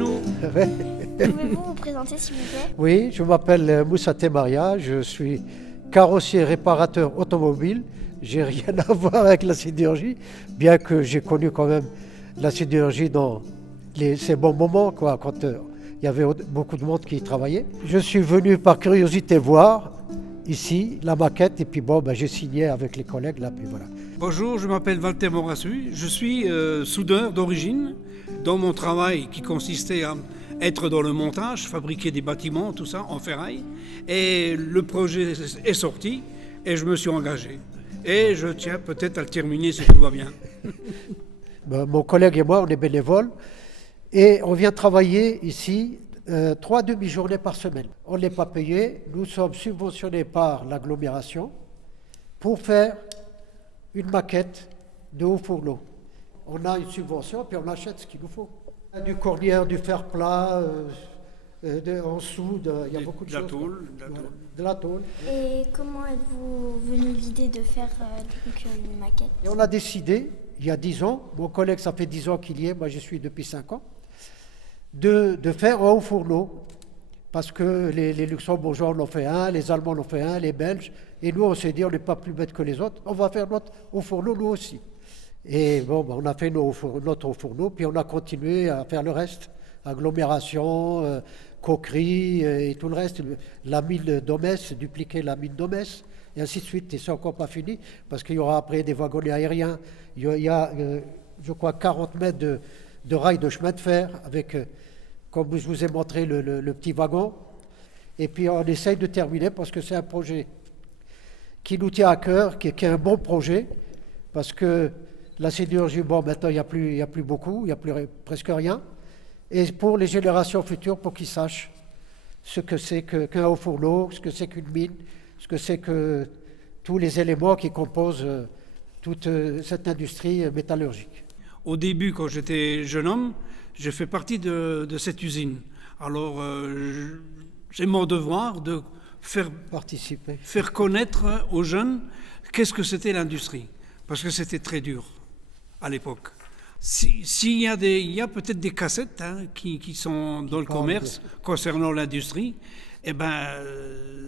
nous. Pouvez-vous vous présenter s'il vous plaît? Oui, je m'appelle Moussa Temaria, je suis carrossier réparateur automobile. J'ai rien à voir avec la sidérurgie, bien que j'ai connu quand même la sidérurgie dans ces bons moments, quoi, quand il y avait beaucoup de monde qui y travaillait. Je suis venu par curiosité voir ici la maquette et puis bon, j'ai signé avec les collègues là, puis voilà. Bonjour, je m'appelle Walter Morassu. Je suis soudeur d'origine. Dans mon travail qui consistait à être dans le montage, fabriquer des bâtiments, tout ça en ferraille. Et le projet est sorti et je me suis engagé. Et je tiens peut-être à le terminer si tout va bien. Mon collègue et moi, on est bénévoles et on vient travailler ici 3 demi-journées par semaine. On n'est pas payé, nous sommes subventionnés par l'agglomération pour faire une maquette de haut fourneau. On a une subvention, puis on achète ce qu'il nous faut. Du cornière, du fer plat, en soude, il y a beaucoup de choses. De la tôle. Et comment êtes-vous venu l'idée de faire une maquette? Et on a décidé, il y a 10 ans, mon collègue, ça fait 10 ans qu'il y est, moi je suis depuis 5 ans, de faire un haut fourneau. Parce que les Luxembourgeois en ont fait un, les Allemands en ont fait un, les Belges. Et nous, on s'est dit, on n'est pas plus bêtes que les autres, on va faire notre haut fourneau nous aussi. Et bon, on a fait notre haut fourneau, puis on a continué à faire le reste. Agglomération, coquerie et tout le reste. La mine d'Omès, dupliquer la mine d'Omès, et ainsi de suite. Et c'est encore pas fini, parce qu'il y aura après des wagonnets aériens. Il y a, je crois, 40 mètres de rails de chemin de fer, avec, comme je vous ai montré, le petit wagon. Et puis on essaye de terminer, parce que c'est un projet qui nous tient à cœur, qui est un bon projet, parce que la sidérurgie, bon, maintenant, il n'y a plus beaucoup, il n'y a plus presque rien. Et pour les générations futures, pour qu'ils sachent ce que c'est qu'un haut fourneau, ce que c'est qu'une mine, ce que c'est que tous les éléments qui composent toute cette industrie métallurgique. Au début, quand j'étais jeune homme, j'ai fait partie de cette usine. Alors, j'ai mon devoir de faire connaître aux jeunes qu'est-ce que c'était l'industrie. Parce que c'était très dur à l'époque. Il y a peut-être des cassettes qui sont dans le commerce concernant l'industrie, eh ben,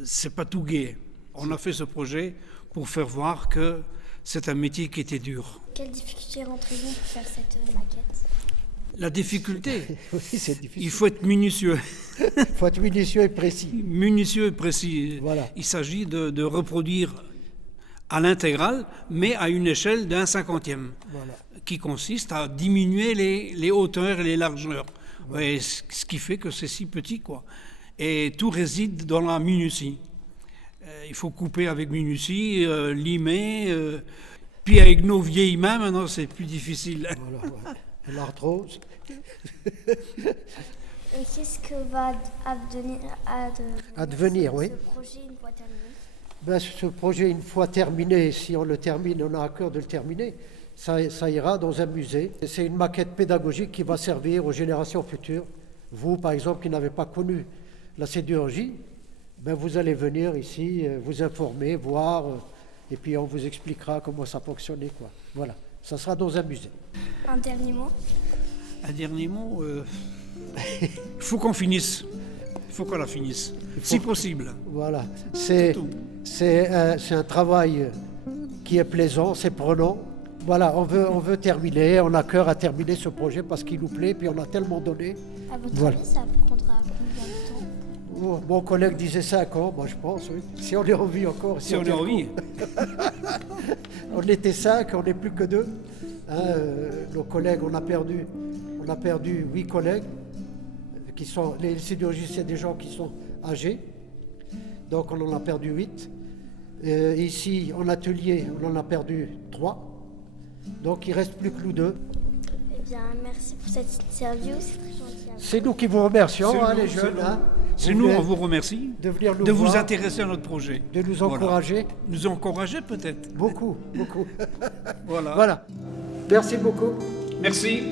c'est pas tout gai. On a fait ce projet pour faire voir que c'est un métier qui était dur. Quelles difficultés rencontrez-vous pour faire cette maquette? La difficulté, oui, c'est difficile. Il faut être minutieux. Il faut être minutieux et précis. Minutieux et précis. Voilà. Il s'agit de reproduire à l'intégrale, mais à une échelle d'un 50e, voilà, qui consiste à diminuer les hauteurs et les largeurs. Voilà. Et ce qui fait que c'est si petit, quoi. Et tout réside dans la minutie. Il faut couper avec minutie, limer, puis avec nos vieilles mains, maintenant c'est plus difficile. Voilà, ouais. L'arthrose. Et qu'est-ce que va advenir oui. Ce projet une fois terminé? Ce projet, une fois terminé, si on le termine, on a à cœur de le terminer, ça ira dans un musée. C'est une maquette pédagogique qui va servir aux générations futures. Vous, par exemple, qui n'avez pas connu la sidérurgie, vous allez venir ici, vous informer, voir, et puis on vous expliquera comment ça fonctionnait, quoi. Voilà, ça sera dans un musée. Un dernier mot? Un dernier mot, il faut qu'on finisse. Il faut qu'on la finisse, si possible. Voilà, c'est un travail qui est plaisant, c'est prenant. Voilà, on veut terminer, on a cœur à terminer ce projet parce qu'il nous plaît, puis on a tellement donné. À votre avis, ça prendra combien de temps? Mon collègue disait 5 ans, moi je pense, oui. Si on est en vie encore. Si on est en vie. On était 5, on n'est plus que 2. Nos collègues, on a perdu 8 collègues. Les sidérurgistes, c'est des gens qui sont âgés, donc on en a perdu 8. Ici, en atelier, on en a perdu 3, donc il ne reste plus que nous 2. Eh bien, merci pour cette interview, c'est très gentil. C'est nous qui vous remercions, les jeunes. C'est nous, on vous remercie de venir nous de voir, vous intéresser à notre projet. De nous encourager. Voilà. Nous encourager peut-être. Beaucoup, beaucoup. Voilà. Merci beaucoup. Merci.